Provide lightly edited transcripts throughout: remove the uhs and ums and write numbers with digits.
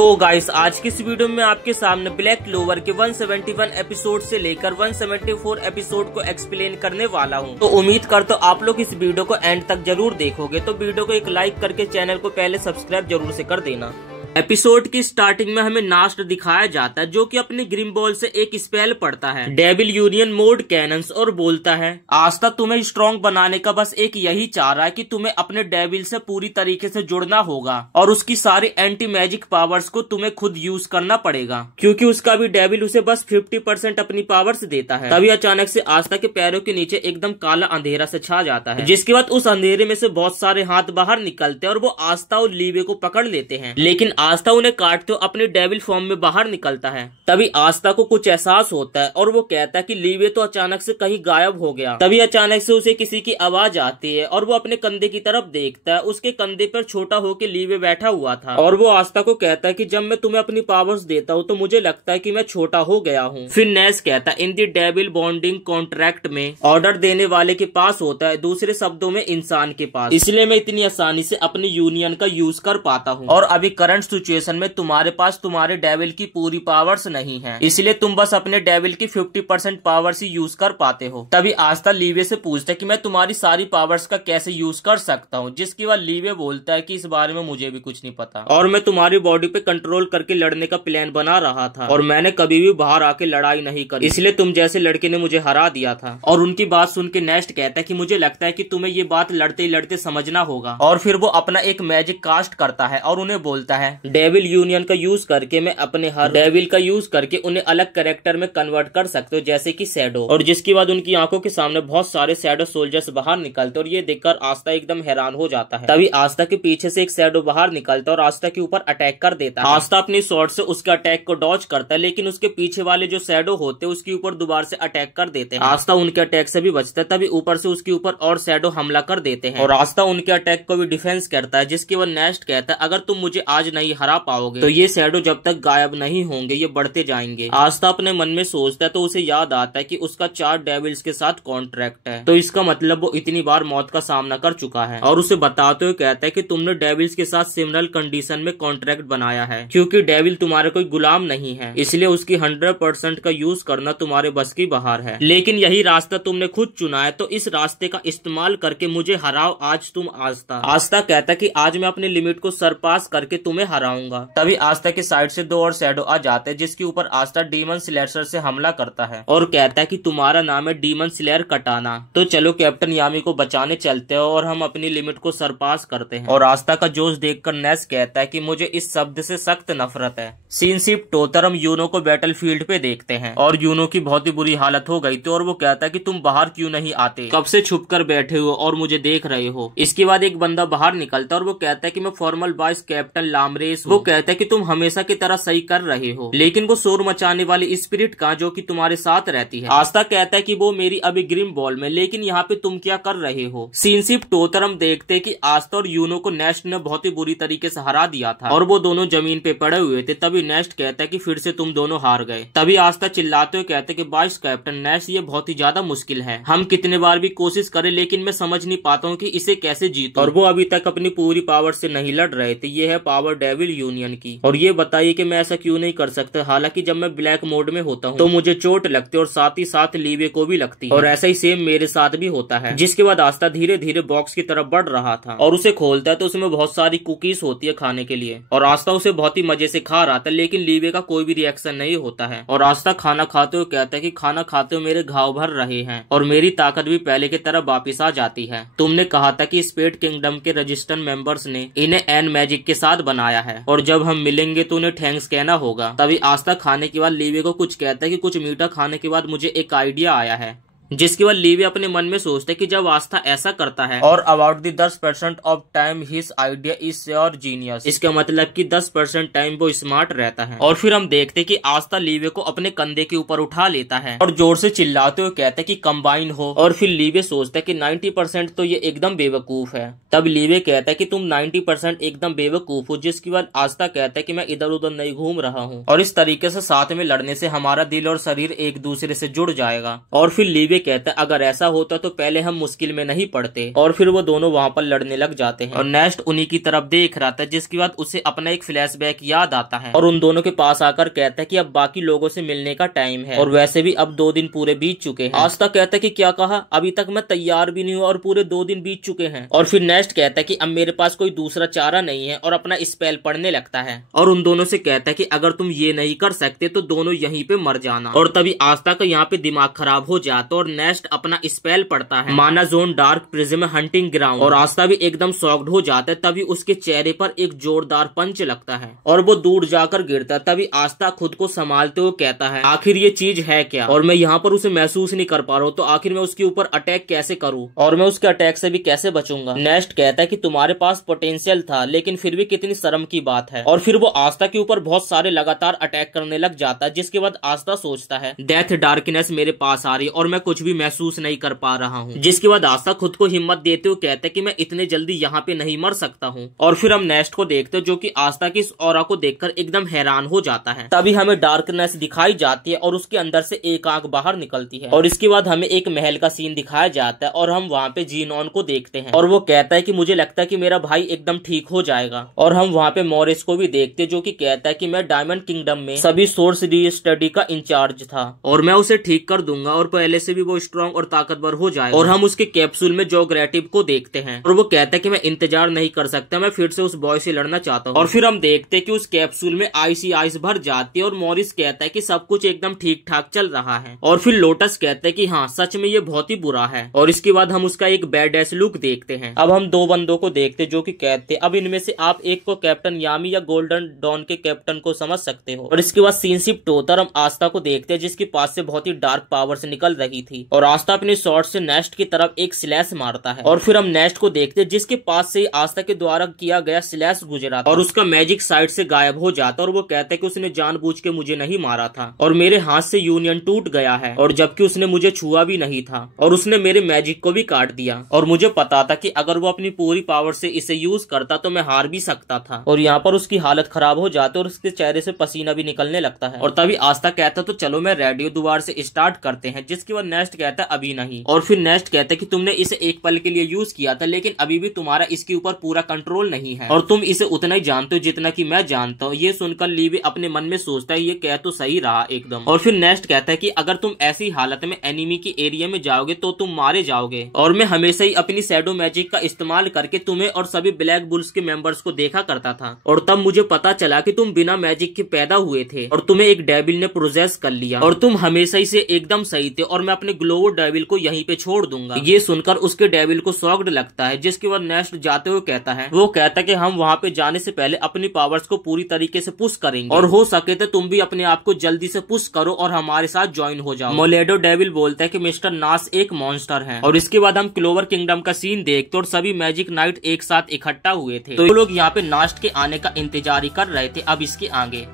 तो गाइस आज की इस वीडियो में आपके सामने ब्लैक क्लोवर के 171 एपिसोड से लेकर 174 एपिसोड को एक्सप्लेन करने वाला हूं। तो उम्मीद करता हूं आप लोग इस वीडियो को एंड तक जरूर देखोगे। तो वीडियो को एक लाइक करके चैनल को पहले सब्सक्राइब जरूर से कर देना। एपिसोड की स्टार्टिंग में हमें नास्ट दिखाया जाता है जो कि अपनी ग्रिम बॉल से एक स्पेल पढ़ता है डेविल यूनियन मोड कैनन्स और बोलता है आस्था तुम्हें स्ट्रॉन्ग बनाने का बस एक यही चाह रहा है कि तुम्हें अपने डेविल से पूरी तरीके से जुड़ना होगा और उसकी सारी एंटी मैजिक पावर्स को तुम्हें खुद यूज करना पड़ेगा क्योंकि उसका भी डेविल उसे बस 50% अपनी पावर्स देता है। तभी अचानक से आस्था के पैरों के नीचे एकदम काला अंधेरा से छा जाता है, जिसके बाद उस अंधेरे में से बहुत सारे हाथ बाहर निकलते हैं और वो आस्था और लीवे को पकड़ लेते हैं, लेकिन आस्था उन्हें काटते हुए अपने डेविल फॉर्म में बाहर निकलता है। तभी आस्था को कुछ एहसास होता है और वो कहता है कि लीवे तो अचानक से कहीं गायब हो गया। तभी अचानक से उसे किसी की आवाज आती है और वो अपने कंधे की तरफ देखता है। उसके कंधे पर छोटा होकर लीवे बैठा हुआ था और वो आस्था को कहता है कि जब मैं तुम्हें अपनी पावर्स देता हूँ तो मुझे लगता है कि मैं छोटा हो गया हूँ। फिर नेस कहता है इन दी डेविल बॉन्डिंग कॉन्ट्रैक्ट में ऑर्डर देने वाले के पास होता है, दूसरे शब्दों में इंसान के पास, इसलिए मैं इतनी आसानी से अपनी यूनियन का यूज कर पाता हूँ। और अभी करंट सिचुएशन में तुम्हारे पास तुम्हारे डेविल की पूरी पावर्स नहीं है, इसलिए तुम बस अपने डेविल की 50% पावर्स ही यूज कर पाते हो। तभी आस्था लीवे से पूछता है कि मैं तुम्हारी सारी पावर्स का कैसे यूज कर सकता हूँ, जिसके बाद लीवे बोलता है कि इस बारे में मुझे भी कुछ नहीं पता और मैं तुम्हारी बॉडी पे कंट्रोल करके लड़ने का प्लान बना रहा था और मैंने कभी भी बाहर आके लड़ाई नहीं करी, इसलिए तुम जैसे लड़के ने मुझे हरा दिया था। और उनकी बात सुन के नेस्ट कहता है कि मुझे लगता है कि तुम्हें ये बात लड़ते ही लड़ते समझना होगा। और फिर वो अपना एक मैजिक कास्ट करता है और उन्हें बोलता है डेविल यूनियन का यूज करके मैं अपने हर डेविल का यूज करके उन्हें अलग कैरेक्टर में कन्वर्ट कर सकते हो, जैसे कि शैडो। और जिसके बाद उनकी आंखों के सामने बहुत सारे शैडो सोल्जर्स बाहर निकलते और ये देखकर आस्था एकदम हैरान हो जाता है। तभी आस्था के पीछे से एक शैडो बाहर निकलता और आस्था के ऊपर अटैक कर देता है। आस्था अपनी स्वॉर्ड से उसके अटैक को डॉज करता है, लेकिन उसके पीछे वाले जो शैडो होते हैं उसके ऊपर दोबारा से अटैक कर देते हैं। आस्था उनके अटैक से भी बचता है, तभी ऊपर से उसके ऊपर और शैडो हमला कर देते हैं और आस्था उनके अटैक को भी डिफेंस करता है, जिसके बाद नेस्ट कहता है अगर तुम मुझे आज नहीं हरा पाओगे तो ये शैडो जब तक गायब नहीं होंगे ये बढ़ते जाएंगे। आस्था अपने मन में सोचता है तो उसे याद आता है कि उसका 4 डेविल्स के साथ कॉन्ट्रैक्ट है, तो इसका मतलब वो इतनी बार मौत का सामना कर चुका है। और उसे बताते हुए कहता है कि तुमने डेविल्स के साथ सिमिलर कंडीशन में कॉन्ट्रैक्ट बनाया है, क्योंकि डेविल तुम्हारे कोई गुलाम नहीं है, इसलिए उसकी 100% का यूज करना तुम्हारे बस की बाहर है। लेकिन यही रास्ता तुमने खुद चुना है, तो इस रास्ते का इस्तेमाल करके मुझे हराओ आज तुम आस्था। आस्था कहता है कि आज मैं अपने लिमिट को सरपास करके तुम्हें हराऊंगा। तभी आस्था के साइड से 2 और शैडो आ जाते हैं, जिसके ऊपर आस्था डीमन स्लेयर से हमला करता है और कहता है कि तुम्हारा नाम है डीमन स्लेयर कटाना, तो चलो कैप्टन यामी को बचाने चलते हैं और हम अपनी लिमिट को सरपास करते हैं। और आस्था का जोश देखकर नेस कहता है कि मुझे इस शब्द से सख्त नफरत है। सीन शिफ्ट टोतर हम यूनो को बैटलफील्ड पे देखते हैं और यूनो की बहुत ही बुरी हालत हो गई थी और वो कहता है कि तुम बाहर क्यों नहीं आते, कब से छुप कर बैठे हो और मुझे देख रहे हो। इसके बाद एक बंदा बाहर निकलता है और वो कहता है कि मैं फॉर्मल वाइस कैप्टन लामरेस। वो कहता है कि तुम हमेशा की तरह सही कर रहे हो, लेकिन वो शोर मचाने वाली स्पिरिट का जो कि तुम्हारे साथ रहती है। आस्था कहता है कि वो मेरी अभी ग्रिम बॉल में, लेकिन यहाँ पे तुम क्या कर रहे हो। सीनशिप टोतर हम देखते हैं कि आस्था और यूनो को नेस्ट ने बहुत ही बुरी तरीके से हरा दिया था और वो दोनों जमीन पे पड़े हुए थे। तभी नेस्ट कहता है कि फिर से तुम दोनों हार गए। तभी आस्था चिल्लाते हुए कहते हैं कि वाइस कैप्टन नेस्ट ये बहुत ही ज्यादा मुश्किल है, हम कितने बार भी कोशिश करें लेकिन मैं समझ नहीं पाता हूँ कि इसे कैसे जीतूं। और वो अभी तक अपनी पूरी पावर से नहीं लड़ रहे थे। ये है पावर डेविल यूनियन की। और ये बताइए कि मैं ऐसा क्यों नहीं कर सकता। हालांकि जब मैं ब्लैक मोड में होता हूँ तो मुझे चोट लगती है और साथ ही साथ लीवे को भी लगती है और ऐसा ही सेम मेरे साथ भी होता है। जिसके बाद आस्था धीरे धीरे बॉक्स की तरफ बढ़ रहा था और उसे खोलता है तो उसमें बहुत सारी कुकीज होती है खाने के लिए और आस्था उसे बहुत ही मजे से खा रहा था, लेकिन लीवे का कोई भी रिएक्शन नहीं होता है। और आस्था खाना खाते हुए कहता है कि खाना खाते हुए मेरे घाव भर रहे हैं और मेरी ताकत भी पहले की तरह वापिस आ जाती है। तुमने कहा था कि स्पेड किंगडम के रजिस्टेंट मेंबर्स ने इन्हें एन मैजिक के साथ बनाया है और जब हम मिलेंगे तो उन्हें थैंक्स कहना होगा। तभी आस्था खाने के बाद लीवे को कुछ कहता है कि कुछ मीठा खाने के बाद मुझे एक आइडिया आया है, जिसके बाद लीवे अपने मन में सोचते कि जब आस्था ऐसा करता है और about the 10% of time his idea is sure genius, इसका मतलब कि 10% टाइम वो स्मार्ट रहता है। और फिर हम देखते कि आस्था लीवे को अपने कंधे के ऊपर उठा लेता है और जोर से चिल्लाते हुए कहते कि कंबाइन हो। और फिर लीवे सोचता है कि 90% तो ये एकदम बेवकूफ है। तब लीवे कहता है कि तुम 90% एकदम बेवकूफ हो, जिसके बाद आस्था कहता है कि मैं इधर उधर नहीं घूम रहा हूँ और इस तरीके से साथ में लड़ने से हमारा दिल और शरीर एक दूसरे से जुड़ जाएगा। और फिर लीवे कहता है अगर ऐसा होता तो पहले हम मुश्किल में नहीं पड़ते, और फिर वो दोनों वहाँ पर लड़ने लग जाते हैं। और नेस्ट उन्हीं की तरफ देख रहा था, जिसके बाद उसे अपना एक फ्लैशबैक याद आता है और उन दोनों के पास आकर कहता है कि अब बाकी लोगों से मिलने का टाइम है, और वैसे भी अब 2 दिन पूरे बीत चुके हैं। आस्था कहता है कि क्या कहा, अभी तक मैं तैयार भी नहीं हूँ और पूरे 2 दिन बीत चुके हैं। और फिर नेस्ट कहता है कि अब मेरे पास कोई दूसरा चारा नहीं है, और अपना स्पेल पढ़ने लगता है और उन दोनों से कहता है कि अगर तुम ये नहीं कर सकते तो दोनों यहीं पे मर जाना। और तभी आस्था का यहाँ पे दिमाग खराब हो जाता और नेस्ट अपना स्पेल पढ़ता है, माना zone dark prism hunting ground, और आस्था भी एकदम शॉक्ड हो जाता है। तभी उसके चेहरे पर एक जोरदार पंच लगता है और वो दूर जाकर गिरता है। तभी आस्था खुद को संभालते हुए कहता है आखिर ये चीज है क्या, और मैं यहाँ पर उसे महसूस नहीं कर पा रहा हूँ, तो आखिर मैं उसके ऊपर अटैक कैसे करूँ और मैं उसके अटैक से भी कैसे बचूंगा। नेस्ट कहता है कि तुम्हारे पास पोटेंशियल था, लेकिन फिर भी कितनी शर्म की बात है। और फिर वो आस्था के ऊपर बहुत सारे लगातार अटैक करने लग जाता है, जिसके बाद आस्था सोचता है डेथ डार्कनेस मेरे पास आ रही है और मैं कुछ भी महसूस नहीं कर पा रहा हूँ। जिसके बाद आस्था खुद को हिम्मत देते हुए कहता है कि मैं इतने जल्दी यहाँ पे नहीं मर सकता हूँ। और फिर हम नेस्ट को देखते हैं, जो कि आस्था की इस ऑरा को देखकर एकदम हैरान हो जाता है। तभी हमें डार्कनेस दिखाई जाती है और उसके अंदर से एक आंख बाहर निकलती है, और इसके बाद हमें एक महल का सीन दिखाया जाता है और हम वहाँ पे जीनॉन को देखते हैं, और वो कहता है कि मुझे लगता है कि मेरा भाई एकदम ठीक हो जाएगा। और हम वहाँ पे मॉरिस को भी देखते, जो कि कहता है कि मैं डायमंड किंगडम में सभी सोर्स री स्टडी का इंचार्ज था और मैं उसे ठीक कर दूंगा और पहले से भी वो स्ट्रॉन्ग और ताकतवर हो जाएगा। और हम उसके कैप्सूल में जो ग्रेटिव को देखते हैं और वो कहता है कि मैं इंतजार नहीं कर सकता, मैं फिर से उस बॉय से लड़ना चाहता हूँ। और फिर हम देखते हैं कि उस कैप्सूल में आइस भर जाती है और मॉरिस कहता है कि सब कुछ एकदम ठीक ठाक चल रहा है। और फिर लोटस कहता है कि हाँ सच में ये बहुत ही बुरा है। और इसके बाद हम उसका एक बैड एस लुक देखते हैं। अब हम 2 बंदों को देखते जो कि कहते अब इनमें से आप एक को कैप्टन यामी या गोल्डन डॉन के कैप्टन को समझ सकते हो। और इसके बाद सीन शिफ्ट होता और हम आस्था को देखते हैं, जिसके पास से बहुत ही डार्क पावर से निकल रही थी, और आस्था अपने शॉर्ट से नेस्ट की तरफ एक स्लैश मारता है। और फिर हम नेस्ट को देखते हैं, जिसके पास से आस्था के द्वारा किया गया स्लैश गुजरा था और उसका मैजिक साइड से गायब हो जाता, और वो कहता है कि उसने जानबूझ के मुझे नहीं मारा था और मेरे हाथ से यूनियन टूट गया है, और जबकि उसने मुझे छुआ भी नहीं था, और उसने मेरे मैजिक को भी काट दिया, और मुझे पता था कि अगर वो अपनी पूरी पावर से इसे यूज करता तो मैं हार भी सकता था। और यहाँ पर उसकी हालत खराब हो जाती है और उसके चेहरे से पसीना भी निकलने लगता है। और तभी आस्था कहता तो चलो मैं रेडियो दोबारा से स्टार्ट करते हैं, जिसके बाद नेस्ट कहता है अभी नहीं। और फिर नेस्ट कहता है कि तुमने इसे एक पल के लिए यूज किया था, लेकिन अभी भी तुम्हारा इसके ऊपर पूरा कंट्रोल नहीं है और तुम इसे उतना ही जानते हो जितना कि मैं जानता हूँ। ये सुनकर लीवी अपने मन में सोचता है ये कह तो सही रहा एकदम। और फिर नेस्ट कहता है कि अगर तुम ऐसी हालत में एनिमी की एरिया में जाओगे तो तुम मारे जाओगे, और मैं हमेशा ही अपनी शैडो मैजिक का इस्तेमाल करके तुम्हें और सभी ब्लैक बुल्स के मेंबर्स को देखा करता था, और तब मुझे पता चला कि तुम बिना मैजिक के पैदा हुए थे और तुम्हें एक डेविल ने प्रोजेस कर लिया, और तुम हमेशा ही से एकदम सही थे, और मैं अपने ग्लोवो डेविल को यहीं पे छोड़ दूंगा। ये सुनकर उसके डेविल को शॉक्ड लगता है, जिसके बाद नेस्ट जाते हुए कहता है वो कहता है कि हम वहाँ पे जाने से पहले अपनी पावर्स को पूरी तरीके से पुश करेंगे, और हो सके तो तुम भी अपने आप को जल्दी से पुश करो और हमारे साथ ज्वाइन हो जाओ। मोलेडो डेविल बोलता है कि मिस्टर नास एक मॉन्स्टर है। और इसके बाद हम क्लोवर किंगडम का सीन देखते और सभी मैजिक नाइट एक साथ इकट्ठा हुए थे, तो लोग यहाँ पे नास्ट के आने का इंतजार ही कर रहे थे। अब इसके आगे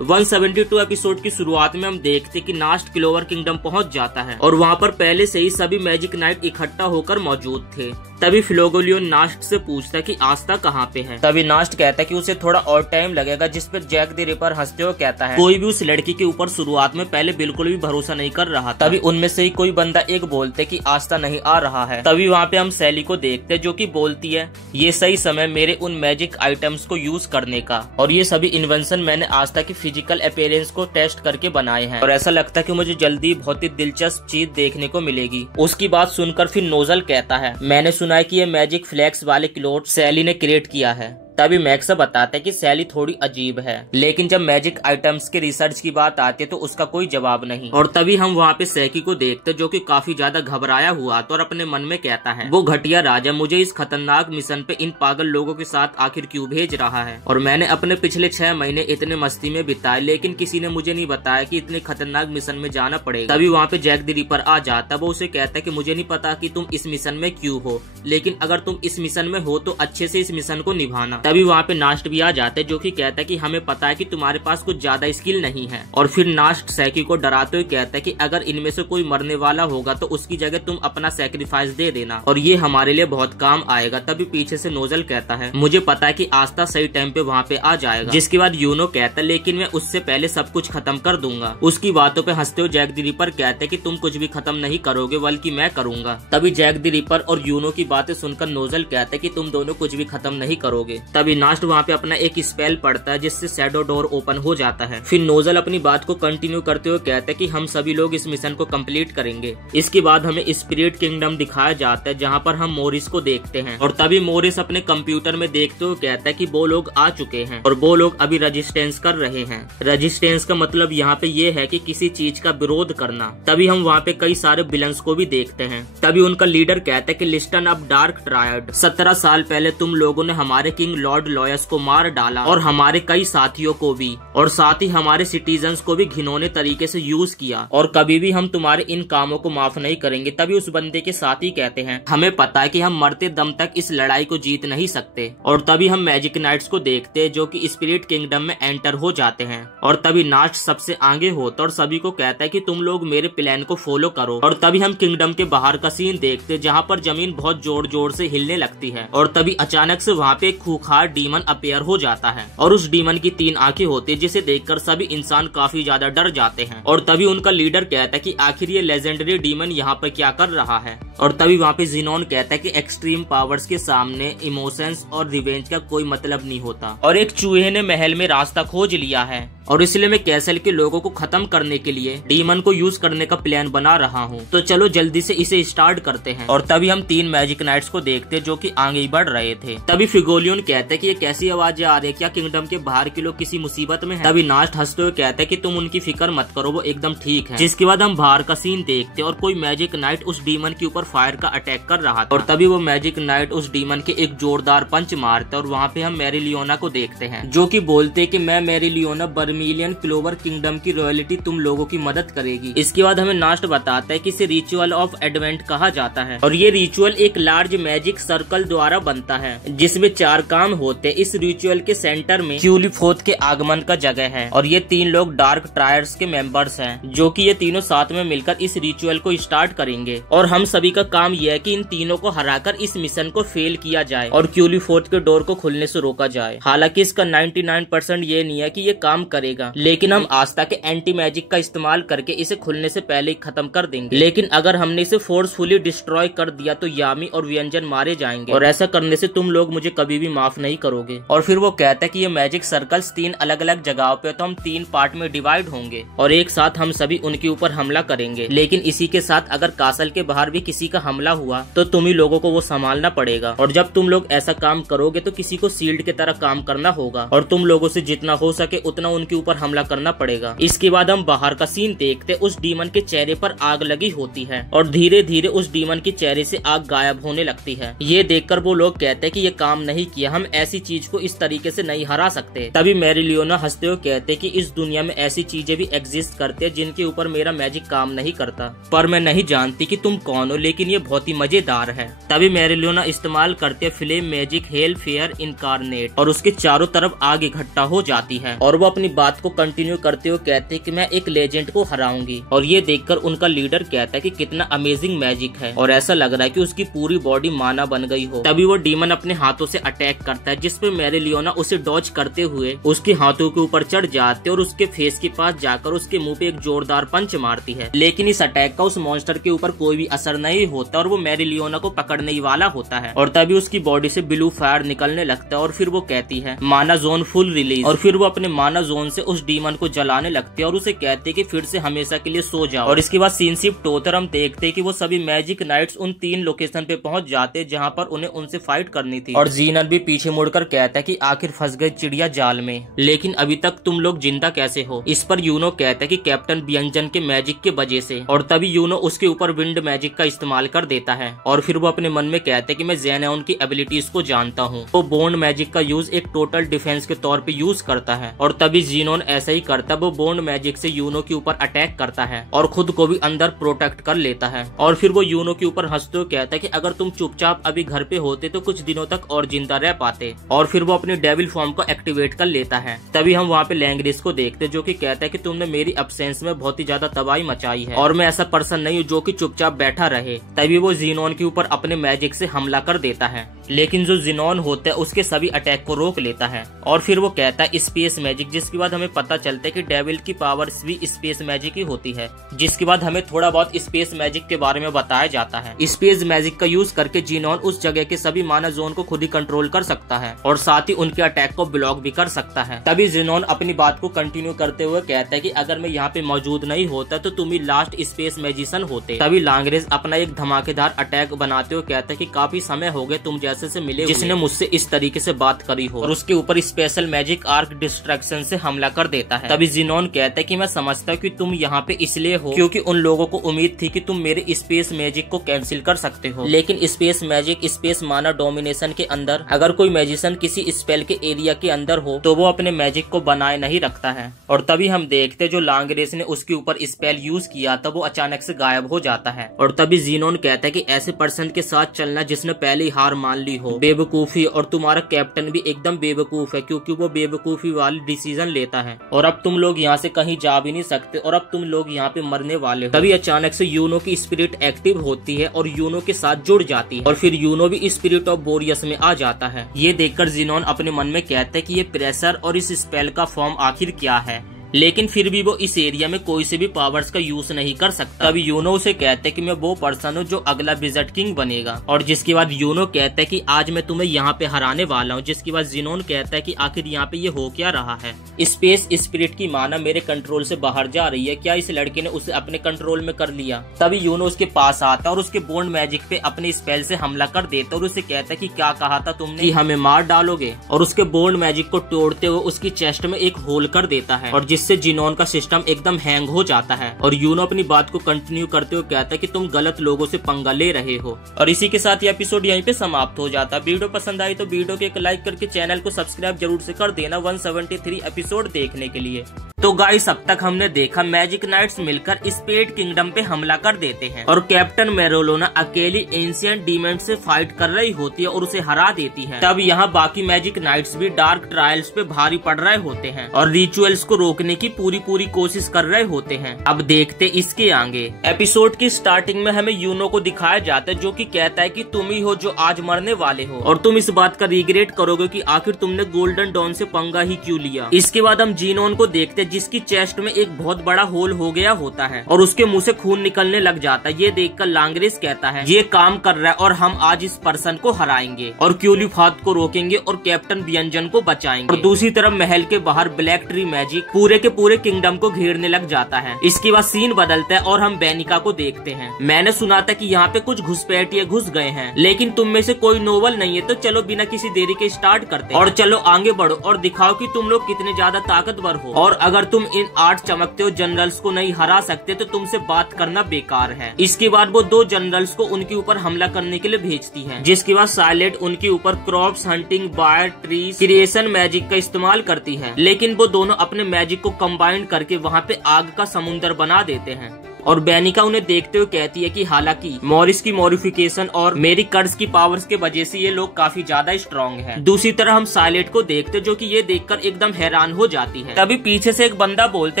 172 एपिसोड की शुरुआत में हम देखते कि नास्ट क्लोवर किंगडम पहुंच जाता है और वहां पर पहले से ही सभी मैजिक नाइट इकट्ठा होकर मौजूद थे। तभी फ्लोगोलियो नास्ट से पूछता कि आस्था कहाँ पे है। तभी नास्ट कहता है कि उसे थोड़ा और टाइम लगेगा, जिस पर जैक द रिपर हंसते हुए कहता है कोई भी उस लड़की के ऊपर शुरुआत में पहले बिल्कुल भी भरोसा नहीं कर रहा। तभी उनमें से ही कोई बंदा एक बोलते कि आस्था नहीं आ रहा है। तभी वहाँ पे हम सैली को देखते जो कि बोलती है ये सही समय मेरे उन मैजिक आइटम्स को यूज करने का, और ये सभी इन्वेंशन मैंने आस्था की फिजिकल अपीयरेंस को टेस्ट करके बनाए हैं, और ऐसा लगता है कि मुझे जल्दी बहुत ही दिलचस्प चीज देखने को मिलेगी। उसकी बात सुनकर फिर नोजल कहता है मैंने सुना है कि ये मैजिक फ्लैक्स वाले क्लोथ सैली ने क्रिएट किया है। तभी मैक्स बताता है कि सैली थोड़ी अजीब है, लेकिन जब मैजिक आइटम्स के रिसर्च की बात आती है तो उसका कोई जवाब नहीं। और तभी हम वहाँ पे सैकी को देखते जो कि काफी ज्यादा घबराया हुआ तो और अपने मन में कहता है वो घटिया राजा मुझे इस खतरनाक मिशन पे इन पागल लोगों के साथ आखिर क्यों भेज रहा है, और मैंने अपने पिछले 6 महीने इतने मस्ती में बिताए, लेकिन किसी ने मुझे नहीं बताया कि इतने खतरनाक मिशन में जाना पड़ेगा। तभी वहाँ पे जैक द रिपर आ जाता, वो उसे कहता है कि मुझे नहीं पता कि तुम इस मिशन में क्यों हो, लेकिन अगर तुम इस मिशन में हो तो अच्छे से इस मिशन को निभाना। तभी वहाँ पे नास्ट भी आ जाते जो कि कहता है कि हमें पता है कि तुम्हारे पास कुछ ज्यादा स्किल नहीं है। और फिर नास्ट सैकी को डराते हुए कहता है कि अगर इनमें से कोई मरने वाला होगा तो उसकी जगह तुम अपना सैक्रिफाइस दे देना और ये हमारे लिए बहुत काम आएगा। तभी पीछे से नोजल कहता है मुझे पता है कि आस्था सही टाइम पे वहाँ पे आ जाएगा। जिसके बाद यूनो कहता है लेकिन मैं उससे पहले सब कुछ खत्म कर दूंगा। उसकी बातों पे हंसते हुए जैक द रिपर कहते हैं कि तुम कुछ भी खत्म नहीं करोगे बल्कि मैं करूंगा। तभी जैक द रिपर और यूनो की बातें सुनकर नोजल कहता है कि तुम दोनों कुछ भी खत्म नहीं करोगे। तभी नास्ट वहाँ पे अपना एक स्पेल पड़ता है जिससे शैडो डोर ओपन हो जाता है। फिर नोजल अपनी बात को कंटिन्यू करते हुए कहते हैं कि हम सभी लोग इस मिशन को कंप्लीट करेंगे। इसके बाद हमें स्पिरिट किंगडम दिखाया जाता है जहाँ पर हम मोरिस को देखते हैं और तभी मोरिस अपने कंप्यूटर में देखते हुए कहता है कि वो लोग आ चुके हैं और वो लोग अभी रेजिस्टेंस कर रहे हैं। रेजिस्टेंस का मतलब यहाँ पे ये है कि किसी चीज का विरोध करना। तभी हम वहाँ पे कई सारे विलन्स को भी देखते हैं। तभी उनका लीडर कहता है कि लिस्टन अप डार्क ट्रायड, 17 साल पहले तुम लोगों ने हमारे किंग लॉर्ड लॉयस को मार डाला और हमारे कई साथियों को भी, और साथ ही हमारे सिटीजन्स को भी घिनौने तरीके से यूज किया और कभी भी हम तुम्हारे इन कामों को माफ नहीं करेंगे। तभी उस बंदे के साथी कहते हैं हमें पता है कि हम मरते दम तक इस लड़ाई को जीत नहीं सकते। और तभी हम मैजिक नाइट्स को देखते हैं जो कि स्पिरिट किंगडम में एंटर हो जाते हैं और तभी नास्ट सबसे आगे होता और सभी को कहता है कि तुम लोग मेरे प्लान को फॉलो करो। और तभी हम किंगडम के बाहर का सीन देखते जहाँ पर जमीन बहुत जोर जोर से हिलने लगती है और तभी अचानक से वहाँ पे एक खूंखार डीमन अपेयर हो जाता है और उस डीमन की 3 आंखें होती है जिसे देखकर सभी इंसान काफी ज्यादा डर जाते हैं। और तभी उनका लीडर कहता है कि आखिर ये लेजेंडरी डीमन यहाँ पर क्या कर रहा है। और तभी वहाँ पे जिनोन कहता है कि एक्सट्रीम पावर्स के सामने इमोशंस और रिवेंज का कोई मतलब नहीं होता और एक चूहे ने महल में रास्ता खोज लिया है और इसलिए मैं कैसल के लोगों को खत्म करने के लिए डीमन को यूज करने का प्लान बना रहा हूँ। तो चलो जल्दी से इसे स्टार्ट करते हैं। और तभी हम 3 मैजिक नाइट्स को देखते जो कि आगे बढ़ रहे थे। तभी फिगोलियन कहते हैं कि ये कैसी आवाजें आ रही है, क्या किंगडम के बाहर के लोग किसी मुसीबत में हैं? तभी नास्ट हंसते हुए कहते हैं कि तुम उनकी फिक्र मत करो, वो एकदम ठीक है। जिसके बाद हम बाहर का सीन देखते और कोई मैजिक नाइट उस डीमन के ऊपर फायर का अटैक कर रहा था और तभी वो मैजिक नाइट उस डीमन के एक जोरदार पंच मारते और वहाँ पे हम मैरिलियोना को देखते हैं जो कि बोलते कि मैं मैरिलियोना बर्मिलियन क्लोवर किंगडम की रॉयल्टी तुम लोगों की मदद करेगी। इसके बाद हमें नास्ट बताता है कि इसे रिचुअल ऑफ एडवेंट कहा जाता है और ये रिचुअल एक लार्ज मैजिक सर्कल द्वारा बनता है जिसमें 4 काम होते हैं। इस रिचुअल के सेंटर में क्यूलिफोथ के आगमन का जगह है और ये 3 लोग डार्क ट्रायड्स के मेंबर्स हैं जो कि ये तीनों साथ में मिलकर इस रिचुअल को स्टार्ट करेंगे और हम सभी का काम यह है कि इन तीनों को हराकर इस मिशन को फेल किया जाए और क्यूलिफोथ के डोर को खुलने से रोका जाए। हालांकि इसका 99% ये नहीं है कि ये काम करेगा, लेकिन हम आस्था के एंटी मैजिक का इस्तेमाल करके इसे खुलने से पहले ही खत्म कर देंगे। लेकिन अगर हमने इसे फोर्सफुली डिस्ट्रॉय कर दिया तो यामी और व्यंजन मारे जाएंगे और ऐसा करने से तुम लोग मुझे कभी भी माफ नहीं करोगे। और फिर वो कहता है कि ये मैजिक सर्कल्स 3 अलग अलग जगहों पे तो हम 3 पार्ट में डिवाइड होंगे और एक साथ हम सभी उनके ऊपर हमला करेंगे। लेकिन इसी के साथ अगर कासल के बाहर भी किसी का हमला हुआ तो तुम ही लोगों को वो संभालना पड़ेगा और जब तुम लोग ऐसा काम करोगे तो किसी को शील्ड की तरह काम करना होगा और तुम लोगों से जितना हो सके उतना उनके ऊपर हमला करना पड़ेगा। इसके बाद हम बाहर का सीन देखते उस डीमन के चेहरे पर आग लगी होती है और धीरे धीरे उस डीमन के चेहरे से आग गायब होने लगती है। ये देखकर वो लोग कहते हैं कि ये काम नहीं किया, हम ऐसी चीज को इस तरीके से नहीं हरा सकते। तभी मैरिलियोना हंसते हुए कहते हैं कि इस दुनिया में ऐसी चीजें भी एग्जिस्ट करते हैं जिनके ऊपर मेरा मैजिक काम नहीं करता, पर मैं नहीं जानती कि तुम कौन हो, लेकिन ये बहुत ही मजेदार है। तभी मैरिलियोना इस्तेमाल करते flame magic hello fair incarnate और उसके चारों तरफ आग इकट्ठा हो जाती है और वो अपनी बात को कंटिन्यू करते हुए कहते हैं कि मैं एक लेजेंड को हराऊंगी। और ये देखकर उनका लीडर कहता है कि कितना अमेजिंग मैजिक है और ऐसा लग रहा है कि उसकी पूरी बॉडी माना बन गई हो। तभी वो डीमन अपने हाथों से अटैक करता है जिसपे मैरिलियोना उसे डॉज करते हुए उसके हाथों के ऊपर चढ़ जाते और उसके फेस के पास जाकर उसके मुंह पे एक जोरदार पंच मारती है। लेकिन इस अटैक का उस मॉन्स्टर के ऊपर कोई भी असर नहीं होता और वो मैरिलियोना को पकड़ने ही वाला होता है और तभी उसकी बॉडी से ब्लू फायर निकलने लगता है और फिर वो कहती है माना जोन फुल रिलीज और फिर वो अपने माना जोन से उस डीमन को जलाने लगती है और उसे कहते कि फिर से हमेशा के लिए सो जाओ। और इसके बाद सीन शिफ्ट होकर हम देखते कि वो सभी मैजिक नाइट्स उन 3 लोकेशन पे पहुंच जाते जहां पर उन्हें उनसे फाइट करनी थी और जीनन भी पीछे मुड़कर कहता है कि आखिर फंस गए चिड़िया जाल में, लेकिन अभी तक तुम लोग जिंदा कैसे हो। इस पर यूनो कहता है कि कैप्टन व्यंजन के मैजिक के वजह से और तभी यूनो उसके ऊपर विंड मैजिक का इस्तेमाल कर देता है और फिर वो अपने मन में कहते हैं कि मैं ज़ेनान की एबिलिटीज को जानता हूँ। वो बोन्ड मैजिक का यूज एक टोटल डिफेंस के तौर पे यूज करता है और तभी जीनोन ऐसा ही करता है, वो बॉन्ड मैजिक से यूनो के ऊपर अटैक करता है और खुद को भी अंदर प्रोटेक्ट कर लेता है। और फिर वो यूनो के ऊपर हंसते हुए कहता है कि अगर तुम चुपचाप अभी घर पे होते तो कुछ दिनों तक और जिंदा रह पाते। और फिर वो अपनी डेविल फॉर्म को एक्टिवेट कर लेता है। तभी हम वहाँ पे लैंग्रिस को देखते जो कि कहता है कि तुमने मेरी अब्सेंस में बहुत ही ज्यादा तबाही मचाई है और मैं ऐसा पर्सन नहीं हूँ जो कि चुपचाप बैठा रहे। तभी वो जीनोन के ऊपर अपने मैजिक से हमला कर देता है, लेकिन जो जीनोन होता है उसके सभी अटैक को रोक लेता है। और फिर वो कहता है स्पेस मैजिक, जिसके बाद हमें पता चलता है कि डेविल की पावर्स भी स्पेस मैजिक ही होती है। जिसके बाद हमें थोड़ा बहुत स्पेस मैजिक के बारे में बताया जाता है। स्पेस मैजिक का यूज करके जीनोन उस जगह के सभी माना जोन को खुद ही कंट्रोल कर सकता है और साथ ही उनके अटैक को ब्लॉक भी कर सकता है। तभी जीनोन अपनी बात को कंटिन्यू करते हुए कहता है कि अगर मैं यहाँ पे मौजूद नहीं होता तो तुम ही लास्ट स्पेस मैजिशियन होते। तभी लैंग्रिस अपना एक धमाकेदार अटैक बनाते हुए कहता है कि काफी समय हो गए तुम जैसे से मिले जिसने मुझसे इस तरीके से बात करी हो, और उसके ऊपर स्पेशल मैजिक आर्क डिस्ट्रैक्शन से हमला कर देता है। तभी जीनोन कहता है कि मैं समझता हूँ कि तुम यहाँ पे इसलिए हो क्योंकि उन लोगों को उम्मीद थी कि तुम मेरे स्पेस मैजिक को कैंसिल कर सकते हो, लेकिन स्पेस मैजिक स्पेस माना डोमिनेशन के अंदर अगर कोई मैजिशियन किसी स्पेल के एरिया के अंदर हो तो वो अपने मैजिक को बनाए नहीं रखता है। और तभी हम देखते जो लैंग्रिस ने उसके ऊपर स्पेल यूज किया था वो अचानक से गायब हो जाता है। और तभी जीनोन कहता है कि ऐसे पर्सन के साथ चलना जिसने पहले ही हार मान ली हो बेवकूफी, और तुम्हारा कैप्टन भी एकदम बेवकूफ है क्योंकि वो बेवकूफी वाली डिसीजन लेता है और अब तुम लोग यहाँ से कहीं जा भी नहीं सकते और अब तुम लोग यहाँ पे मरने वाले हो। तभी अचानक से यूनो की स्पिरिट एक्टिव होती है और यूनो के साथ जुड़ जाती है और फिर यूनो भी स्पिरिट ऑफ बोरियस में आ जाता है। ये देखकर जीनोन अपने मन में कहता है कि ये प्रेशर और इस स्पेल का फॉर्म आखिर क्या है, लेकिन फिर भी वो इस एरिया में कोई से भी पावर्स का यूज नहीं कर सकता। तभी यूनो उसे कहते कि मैं वो पर्सन हूँ जो अगला विज़र्ड किंग बनेगा। और जिसके बाद यूनो कहता है कि आज मैं तुम्हें यहाँ पे हराने वाला हूँ। जिसके बाद जीनोन कहता है कि आखिर यहाँ पे ये हो क्या रहा है, स्पेस स्पिरिट की माना मेरे कंट्रोल से बाहर जा रही है, क्या इस लड़के ने उसे अपने कंट्रोल में कर लिया। तभी यूनो उसके पास आता और उसके बॉन्ड मैजिक पे अपने स्पेल से हमला कर देता और उसे कहता है कि क्या कहा था तुमने कि हमें मार डालोगे, और उसके बॉन्ड मैजिक को तोड़ते हुए उसकी चेस्ट में एक होल कर देता है और जिससे जीनोन का सिस्टम एकदम हैंग हो जाता है। और यूनो अपनी बात को कंटिन्यू करते हुए कहता है कि तुम गलत लोगों से पंगा ले रहे हो। और इसी के साथ ये एपिसोड यहीं पे समाप्त हो जाता है। वीडियो पसंद आई तो वीडियो को एक लाइक करके चैनल को सब्सक्राइब जरूर से कर देना 173 एपिसोड देखने के लिए। तो गाइस अब तक हमने देखा मैजिक नाइट्स मिलकर स्पेड किंगडम पे हमला कर देते हैं और कैप्टन मेरोलोना अकेली एंशिएंट डीमन से फाइट कर रही होती है और उसे हरा देती है। तब यहाँ बाकी मैजिक नाइट्स भी डार्क ट्रायल्स पे भारी पड़ रहे होते हैं और रिचुअल्स को रोकने की पूरी कोशिश कर रहे होते हैं। अब देखते इसके आगे। एपिसोड की स्टार्टिंग में हमें यूनो को दिखाया जाता है जो कि कहता है कि तुम ही हो जो आज मरने वाले हो और तुम इस बात का रिग्रेट करोगे कि आखिर तुमने गोल्डन डॉन से पंगा ही क्यों लिया। इसके बाद हम जीनोन को देखते जिसकी चेस्ट में एक बहुत बड़ा होल हो गया होता है और उसके मुंह से खून निकलने लग जाता है। ये देखकर लैंग्रिस कहता है ये काम कर रहा है और हम आज इस पर्सन को हराएंगे और क्यूलीफात को रोकेंगे और कैप्टन व्यंजन को बचाएंगे। और दूसरी तरफ महल के बाहर ब्लैक ट्री मैजिक पूरे के पूरे किंगडम को घेरने लग जाता है। इसके बाद सीन बदलता है और हम बेनिका को देखते हैं। मैंने सुना था कि यहाँ पे कुछ घुसपैठिए घुस गए हैं, लेकिन तुम में से कोई नोबल नहीं है, तो चलो बिना किसी देरी के स्टार्ट करते हैं और चलो आगे बढ़ो और दिखाओ कि तुम लोग कितने ज्यादा ताकतवर हो। और अगर तुम इन 8 चमकते हो जनरल्स को नहीं हरा सकते तो तुमसे बात करना बेकार है। इसके बाद वो 2 जनरल्स को उनके ऊपर हमला करने के लिए भेजती है। जिसके बाद साइलेंट उनके ऊपर क्रॉप्स हंटिंग बायर ट्रीज क्रिएशन मैजिक का इस्तेमाल करती है, लेकिन वो दोनों अपने मैजिक को कंबाइन करके वहाँ पे आग का समुंदर बना देते हैं। और बेनिका उन्हें देखते हुए कहती है कि हालांकि मॉरिस की मॉडिफिकेशन और मेरी कर्ज की पावर्स के वजह से ये लोग काफी ज्यादा स्ट्रॉन्ग हैं। दूसरी तरह हम साइलेंट को देखते जो कि ये देखकर एकदम हैरान हो जाती है। तभी पीछे से एक बंदा बोलता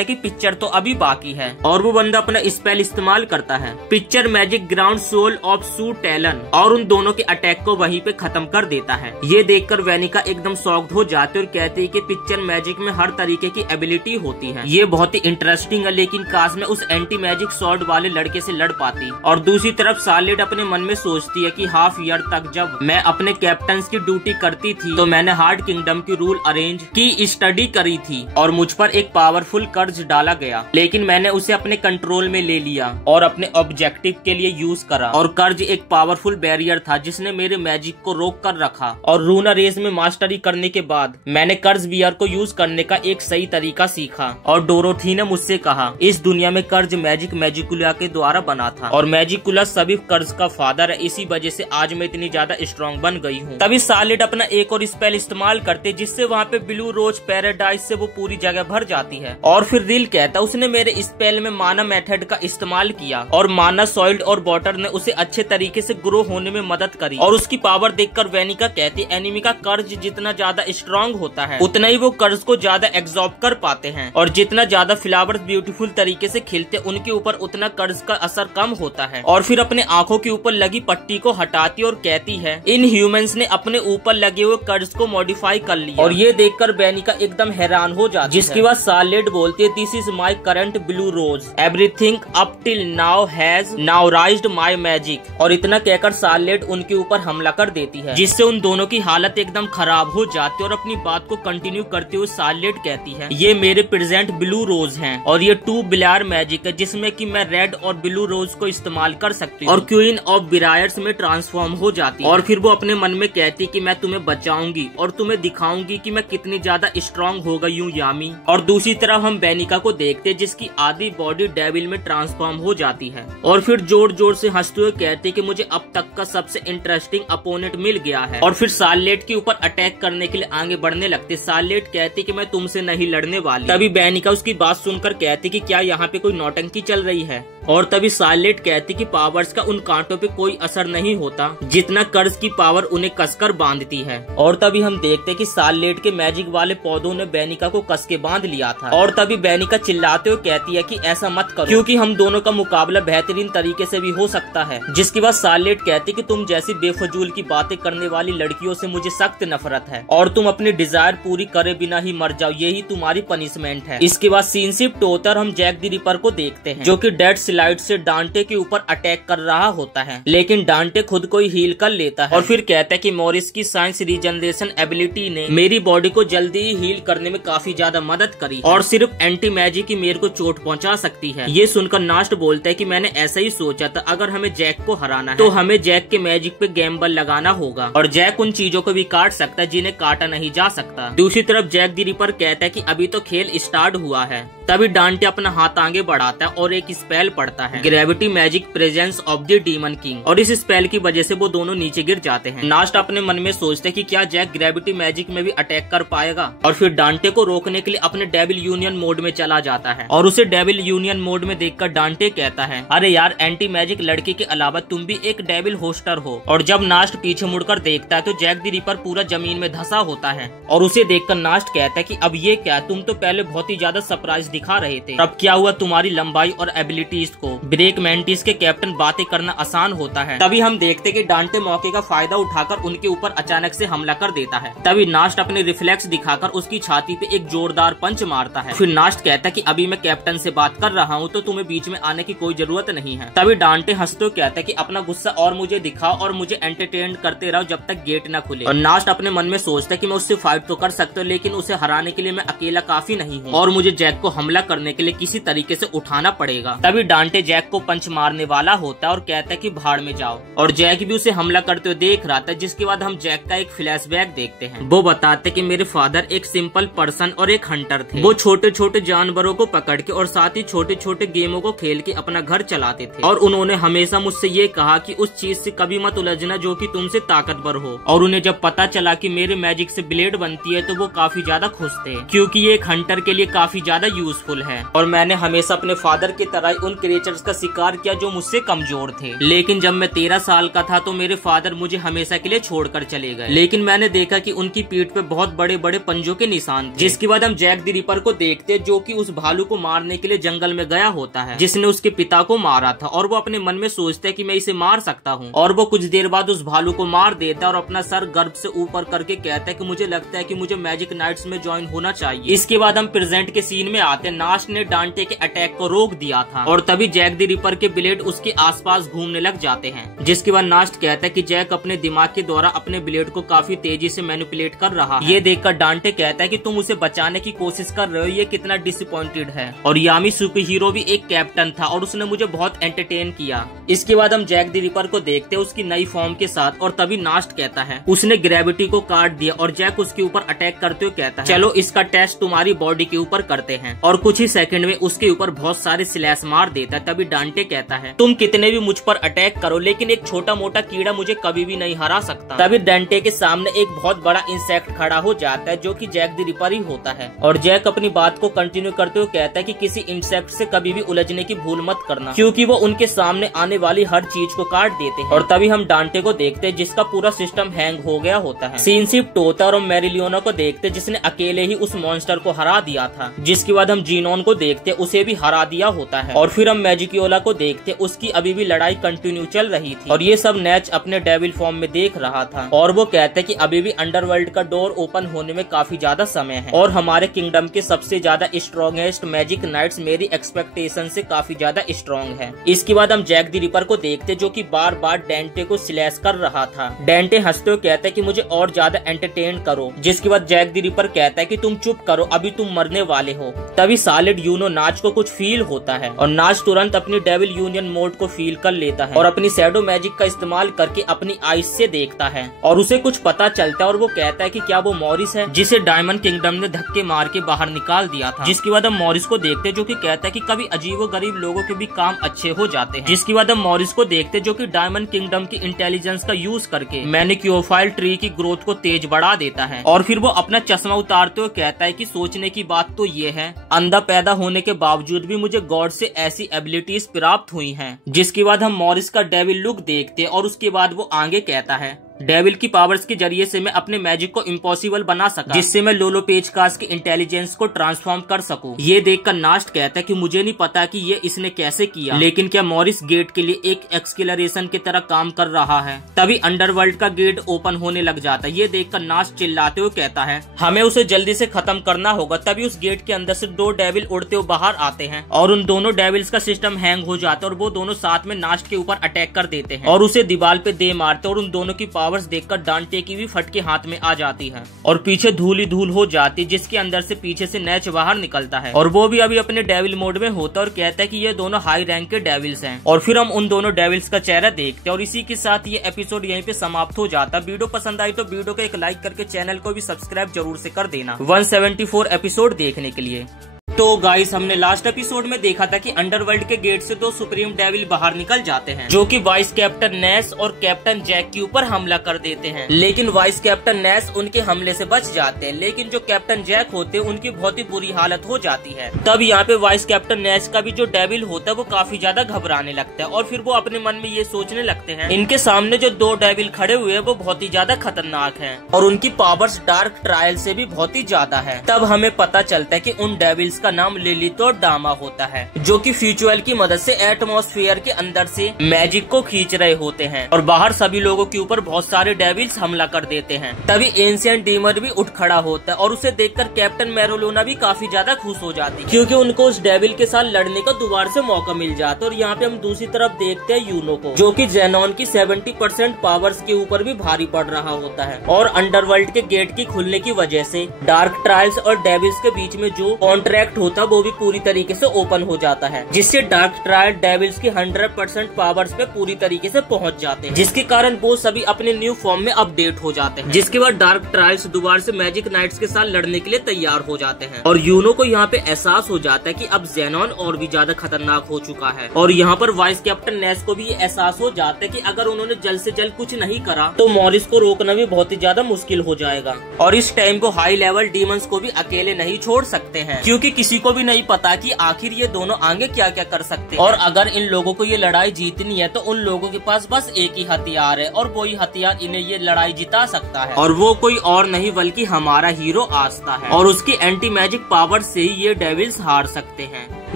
है कि पिक्चर तो अभी बाकी है और वो बंदा अपना स्पेल इस्तेमाल करता है picture magic ground soul of सू टैलन और उन दोनों के अटैक को वहीं पे खत्म कर देता है। ये देखकर बेनिका एकदम शॉक्ड हो जाती है और कहती है कि पिक्चर मैजिक में हर तरीके की एबिलिटी होती है, ये बहुत ही इंटरेस्टिंग है, लेकिन काश में उस एंटी मैजिक स्वॉर्ड वाले लड़के से लड़ पाती। और दूसरी तरफ सार्लेट अपने मन में सोचती है कि हाफ ईयर तक जब मैं अपने कैप्टन की ड्यूटी करती थी तो मैंने हार्ड किंगडम की रूल अरेंज की स्टडी करी थी और मुझ पर एक पावरफुल कर्ज डाला गया, लेकिन मैंने उसे अपने कंट्रोल में ले लिया और अपने ऑब्जेक्टिव के लिए यूज करा। और कर्ज एक पावरफुल बैरियर था जिसने मेरे मैजिक को रोक कर रखा। और रूना रेस में मास्टरी करने के बाद मैंने कर्ज बियर को यूज करने का एक सही तरीका सीखा। और डोरोथी ने मुझसे कहा इस दुनिया में कर्ज मैजिक मैजिकुला के द्वारा बना था और मैजिकुला सभी कर्ज का फादर है, इसी वजह से आज मैं इतनी ज्यादा स्ट्रॉन्ग बन गई हूँ। तभी सालिड अपना एक और स्पेल इस्तेमाल करते जिससे वहाँ पे ब्लू रोज पैराडाइज से वो पूरी जगह भर जाती है। और फिर रिल कहता उसने मेरे स्पेल में माना मेथड का इस्तेमाल किया और माना सॉइल्ड और वाटर ने उसे अच्छे तरीके से ग्रो होने में मदद करी। और उसकी पावर देखकर वेनिका कहती एनिमी का कर्ज जितना ज्यादा स्ट्रॉन्ग होता है उतना ही वो कर्ज को ज्यादा एब्जॉर्ब कर पाते हैं और जितना ज्यादा फ्लावर्स ब्यूटीफुल तरीके से खिलते उनके ऊपर उतना कर्ज का असर कम होता है। और फिर अपने आंखों के ऊपर लगी पट्टी को हटाती और कहती है इन ह्यूमंस ने अपने ऊपर लगे हुए कर्ज को मॉडिफाई कर लिया। और ये देखकर वेनिका एकदम हैरान हो जाती है। जिसके बाद सार्लेट बोलती है this is my current blue rose, everything up till now has now raised my magic. और इतना कहकर सार्लेट उनके ऊपर हमला कर देती है जिससे उन दोनों की हालत एकदम खराब हो जाती है। और अपनी बात को कंटिन्यू करते हुए सार्लेट कहती है ये मेरे प्रेजेंट ब्लू रोज हैं और ये 2 बिलायर मैजिक है जिसमें कि मैं रेड और ब्लू रोज को इस्तेमाल कर सकती हूँ और क्वीन ऑफ बिरायर्स में ट्रांसफॉर्म हो जाती है। और फिर वो अपने मन में कहती कि मैं तुम्हें बचाऊंगी और तुम्हें दिखाऊंगी कि मैं कितनी ज्यादा स्ट्रॉन्ग हो गई हूँ यामी। और दूसरी तरफ हम वेनिका को देखते जिसकी आधी बॉडी डेविल में ट्रांसफॉर्म हो जाती है और फिर जोर जोर से हंसते हुए कहते कि मुझे अब तक का सबसे इंटरेस्टिंग अपोनेंट मिल गया है। और फिर सार्लेट के ऊपर अटैक करने के लिए आगे बढ़ने लगते। सार्लेट कहती कि मैं तुमसे नहीं लड़ने वाली। तभी वेनिका उसकी बात सुनकर कहती कि क्या यहाँ पे कोई नौटंकी चल रही है। और तभी सार्लेट कहती कि पावर्स का उन कांटों पे कोई असर नहीं होता जितना कर्ज की पावर उन्हें कसकर बांधती है। और तभी हम देखते कि सार्लेट के मैजिक वाले पौधों ने वेनिका को कस के बांध लिया था। और तभी वेनिका चिल्लाते हुए कहती है कि ऐसा मत करो क्योंकि हम दोनों का मुकाबला बेहतरीन तरीके से भी हो सकता है। जिसके बाद सार्लेट कहती कि तुम जैसी बेफजूल की बातें करने वाली लड़कियों से मुझे सख्त नफरत है और तुम अपनी डिजायर पूरी करे बिना ही मर जाओ, यही तुम्हारी पनिशमेंट है। इसके बाद सीन शिफ्ट होकर हम जैक द रिपर को देखते हैं जो कि डेड स्लाइड से डांटे के ऊपर अटैक कर रहा होता है लेकिन डांटे खुद को ही हील कर लेता है और फिर कहता है कि मॉरिस की साइंस रीजनरेशन एबिलिटी ने मेरी बॉडी को जल्दी ही हील करने में काफी ज्यादा मदद करी और सिर्फ एंटी मैजिक ही मेरे को चोट पहुंचा सकती है। ये सुनकर नास्ट बोलता है कि मैंने ऐसा ही सोचा था, अगर हमें जैक को हराना है तो हमें जैक के मैजिक पे गैम्बल लगाना होगा और जैक उन चीजों को भी काट सकता है जिन्हें काटा नहीं जा सकता। दूसरी तरफ जैक द रिपर कहता है कि अभी तो खेल स्टार्ट हुआ है। तभी डांटे अपना हाथ आगे बढ़ाता है और एक स्पेल पड़ता है gravity magic presence of the demon king और इस स्पेल की वजह से वो दोनों नीचे गिर जाते हैं। नास्ट अपने मन में सोचते कि क्या जैक ग्रेविटी मैजिक में भी अटैक कर पाएगा और फिर डांटे को रोकने के लिए अपने डेविल यूनियन मोड में चला जाता है। और उसे डेविल यूनियन मोड में देखकर डांटे कहता है अरे यार एंटी मैजिक लड़की के अलावा तुम भी एक डेविल होस्टर हो। और जब नास्ट पीछे मुड़कर देखता है तो जैक द रिपर पूरा जमीन में धंसा होता है और उसे देखकर नास्ट कहता है कि अब ये क्या, तुम तो पहले बहुत ही ज्यादा सरप्राइज दिखा रहे थे, अब क्या हुआ तुम्हारी लंबाई और एबिलिटीज को। ब्रेक मैंटिस के कैप्टन बातें करना आसान होता है। तभी हम देखते कि डांटे मौके का फायदा उठाकर उनके ऊपर अचानक से हमला कर देता है। तभी नास्ट अपने रिफ्लेक्स दिखाकर उसकी छाती पे एक जोरदार पंच मारता है। फिर नास्ट कहता है कि अभी मैं कैप्टन से बात कर रहा हूँ तो तुम्हें बीच में आने की कोई जरूरत नहीं है। तभी डांटे हंसते कहता है कि अपना गुस्सा और मुझे दिखाओ और मुझे एंटरटेन करते रहो जब तक गेट न खुले। और नास्ट अपने मन में सोचता है कि मैं उससे फाइट तो कर सकता हूँ लेकिन उसे हराने के लिए मैं अकेला काफी नहीं हूँ और मुझे जैक को हमला करने के लिए किसी तरीके से उठाना पड़ेगा। तभी डांटे जैक को पंच मारने वाला होता है और कहता है कि भाड़ में जाओ और जैक भी उसे हमला करते हुए देख रहा था। जिसके बाद हम जैक का एक फ्लैशबैक देखते हैं। वो बताते कि मेरे फादर एक सिंपल पर्सन और एक हंटर थे। वो छोटे छोटे जानवरों को पकड़ के और साथ ही छोटे छोटे गेमों को खेल के अपना घर चलाते थे और उन्होंने हमेशा मुझसे ये कहा कि उस चीज से कभी मत उलझना जो कि तुमसे ताकतवर हो। और उन्हें जब पता चला कि मेरे मैजिक से ब्लेड बनती है तो वो काफी ज्यादा खुश थे क्योंकि ये एक हंटर के लिए काफी ज्यादा यूजफुल है। और मैंने हमेशा अपने फादर की तरह उन क्रिएचर्स का शिकार किया जो मुझसे कमजोर थे। लेकिन जब मैं 13 साल का था तो मेरे फादर मुझे हमेशा के लिए छोड़कर चले गए। लेकिन मैंने देखा कि उनकी पीठ पे बहुत बड़े बड़े पंजों के निशान थे। जिसके बाद हम जैक द रिपर को देखते जो कि उस भालू को मारने के लिए जंगल में गया होता है जिसने उसके पिता को मारा था। और वो अपने मन में सोचता है कि मैं इसे मार सकता हूँ और वो कुछ देर बाद उस भालू को मार देता है और अपना सर गर्भ से ऊपर करके कहता है कि मुझे लगता है कि मुझे मैजिक नाइट्स में ज्वाइन होना चाहिए। इसके बाद हम प्रेजेंट के सीन में आते हैं। नास्ट ने डांटे के अटैक को रोक दिया था और तभी जैक द रिपर के ब्लेड उसके आसपास घूमने लग जाते हैं। जिसके बाद नास्ट कहता है कि जैक अपने दिमाग के द्वारा अपने ब्लेड को काफी तेजी से मैनिपुलेट कर रहा है। ये देखकर डांटे कहता है कि तुम उसे बचाने की कोशिश कर रहे हो, ये कितना डिसअपॉइंटेड है। और यामी सुपर हीरो भी एक कैप्टन था और उसने मुझे बहुत एंटरटेन किया। इसके बाद हम जैक द रिपर को देखते हैं उसकी नई फॉर्म के साथ, और तभी नास्ट कहता है उसने ग्रेविटी को काट दिया, और जैक उसके ऊपर अटैक करते हुए कहता है चलो इसका टेस्ट तुम्हारी बॉडी के ऊपर करते हैं, और कुछ ही सेकंड में उसके ऊपर बहुत सारे स्लैश मार देता है। तभी डांटे कहता है तुम कितने भी मुझ पर अटैक करो, लेकिन एक छोटा मोटा कीड़ा मुझे कभी भी नहीं हरा सकता। तभी डांटे के सामने एक बहुत बड़ा इंसेक्ट खड़ा हो जाता है जो कि जैक द रिपर ही होता है, और जैक अपनी बात को कंटिन्यू करते हुए कहता है कि किसी इंसेक्ट से कभी भी उलझने की भूल मत करना, क्योंकि वो उनके सामने आने वाली हर चीज को काट देते हैं। और तभी हम डांटे को देखते हैं जिसका पूरा सिस्टम हैंग हो गया होता है। सीन शिफ्ट होता है और हम मेरिलियोना को देखते जिसने अकेले ही उस मॉन्स्टर को हरा दिया था। जिसके बाद हम जीनोन को देखते उसे भी हरा दिया होता है, और फिर हम मैजिकियोला को देखते उसकी अभी भी लड़ाई कंटिन्यू चल रही थी, और ये सब नेच अपने डेविल फॉर्म में देख रहा था, और वो कहते कि अभी भी अंडरवर्ल्ड का डोर ओपन होने में काफी ज्यादा समय है, और हमारे किंगडम के सबसे ज्यादा स्ट्रॉन्गेस्ट मैजिक नाइट्स मेरी एक्सपेक्टेशन से काफी ज्यादा स्ट्रॉन्ग है। इसके बाद हम जैक द रिपर को देखते जो कि बार बार डेंटे को स्लैश कर रहा था। डेंटे हंसते हुए कहता है कि मुझे और ज्यादा एंटरटेन करो। जिसके बाद जैक द रिपर कहता है कि तुम चुप करो, अभी तुम मरने वाले हो। तभी सॉलिड यूनो नाच को कुछ फील होता है, और नाच तुरंत अपनी डेविल यूनियन मोड को फील कर लेता है, और अपनी शैडो मैजिक का इस्तेमाल करके अपनी आइस से देखता है, और उसे कुछ पता चलता है, और वो कहता है कि क्या वो मॉरिस है जिसे डायमंड किंगडम ने धक्के मार के बाहर निकाल दिया था। जिसके बाद हम मॉरिस को देखते जो कि कहता है कि कभी अजीबो गरीब लोगों के भी काम अच्छे हो जाते हैं। जिसके बाद हम मॉरिस को देखते जो कि डायमंड किंगडम की इंटेलिजेंस का यूज करके मैनिक्योफाइल ट्री की ग्रोथ को तेज बढ़ा देता है, और फिर वो अपना चश्मा उतारते हुए कहता है कि सोचने की बात तो ये है, अंधा पैदा होने के बावजूद भी मुझे गॉड से ऐसी एबिलिटीज प्राप्त हुई हैं। जिसके बाद हम मॉरिस का डेविल लुक देखते और उसके बाद वो आगे कहता है डेविल की पावर्स के जरिए से मैं अपने मैजिक को इम्पॉसिबल बना सका, जिससे मैं लोलो पेचकास के इंटेलिजेंस को ट्रांसफॉर्म कर सकूं। ये देखकर नास्ट कहता है कि मुझे नहीं पता कि ये इसने कैसे किया, लेकिन क्या मॉरिस गेट के लिए एक एक्सकिलरेशन की तरह काम कर रहा है। तभी अंडरवर्ल्ड का गेट ओपन होने लग जाता है। ये देखकर नास्ट चिल्लाते हुए कहता है हमें उसे जल्दी से खत्म करना होगा। तभी उस गेट के अंदर से 2 डेविल उड़ते हुए बाहर आते हैं, और उन दोनों डेविल्स का सिस्टम हैंग हो जाता है, और वो दोनों साथ में नास्ट के ऊपर अटैक कर देते हैं, और उसे दीवार पे दे मारते, और उन दोनों की पावर्स देखकर डांटे की भी फटके हाथ में आ जाती है, और पीछे धूल ही धूल हो जाती, जिसके अंदर से पीछे से नेच बाहर निकलता है, और वो भी अभी अपने डेविल मोड में होता है, और कहता है कि ये दोनों हाई रैंक के डेविल्स हैं। और फिर हम उन दोनों डेविल्स का चेहरा देखते हैं, और इसी के साथ ये एपिसोड यहीं पे समाप्त हो जाता है। वीडियो पसंद आई तो वीडियो को एक लाइक करके चैनल को भी सब्सक्राइब जरूर से कर देना 174 एपिसोड देखने के लिए। तो गाइस हमने लास्ट एपिसोड में देखा था कि अंडरवर्ल्ड के गेट से 2 सुप्रीम डेविल बाहर निकल जाते हैं, जो कि वाइस कैप्टन नेस और कैप्टन जैक के ऊपर हमला कर देते हैं। लेकिन वाइस कैप्टन नेस उनके हमले से बच जाते हैं, लेकिन जो कैप्टन जैक होते हैं उनकी बहुत ही बुरी हालत हो जाती है। तब यहाँ पे वाइस कैप्टन नेस का भी जो डेविल होता है वो काफी ज्यादा घबराने लगता है, और फिर वो अपने मन में ये सोचने लगते हैं इनके सामने जो 2 डेविल खड़े हुए हैं वो बहुत ही ज्यादा खतरनाक है, और उनकी पावर्स डार्क ट्रायल से भी बहुत ही ज्यादा है। तब हमें पता चलता है कि उन डेविल्स का नाम लिलिथ और डामा होता है, जो कि फ्यूचुअल की मदद से एटमॉस्फेयर के अंदर से मैजिक को खींच रहे होते हैं, और बाहर सभी लोगों के ऊपर बहुत सारे डेविल्स हमला कर देते हैं। तभी एंशिएंट डीमन भी उठ खड़ा होता है, और उसे देखकर कैप्टन मेरिलियोना भी काफी ज्यादा खुश हो जाती है, क्योंकि उनको उस डेविल के साथ लड़ने का दोबारा से मौका मिल जाता है। और यहाँ पे हम दूसरी तरफ देखते हैं यूनो को, जो कि जेनॉन की 70% पावर्स के ऊपर भी भारी पड़ रहा होता है, और अंडरवर्ल्ड के गेट की खुलने की वजह से डार्क ट्रायल्स और डेविल्स के बीच में जो कॉन्ट्रैक्ट होता है वो भी पूरी तरीके से ओपन हो जाता है, जिससे डार्क ट्रायल डेविल्स की 100% पावर्स पे पूरी तरीके से पहुंच जाते हैं, जिसके कारण वो सभी अपने न्यू फॉर्म में अपडेट हो जाते हैं। जिसके बाद डार्क ट्रायल्स दोबारा से मैजिक नाइट्स के साथ लड़ने के लिए तैयार हो जाते हैं, और यूनो को यहाँ पे एहसास हो जाता है कि अब जेनॉन और भी ज्यादा खतरनाक हो चुका है। और यहाँ पर वाइस कैप्टन नेस को भी ये एहसास हो जाता है कि अगर उन्होंने जल्द से जल्द कुछ नहीं करा तो मॉरिस को रोकना भी बहुत ही ज्यादा मुश्किल हो जाएगा। और इस टाइम वो हाई लेवल डीमंस को भी अकेले नहीं छोड़ सकते हैं, क्योंकि किसी को भी नहीं पता कि आखिर ये दोनों आगे क्या क्या कर सकते हैं, और अगर इन लोगों को ये लड़ाई जीतनी है तो उन लोगों के पास बस एक ही हथियार है, और वही हथियार इन्हें ये लड़ाई जिता सकता है, और वो कोई और नहीं बल्कि हमारा हीरो आस्था है, और उसकी एंटी मैजिक पावर से ही ये डेविल्स हार सकते हैं।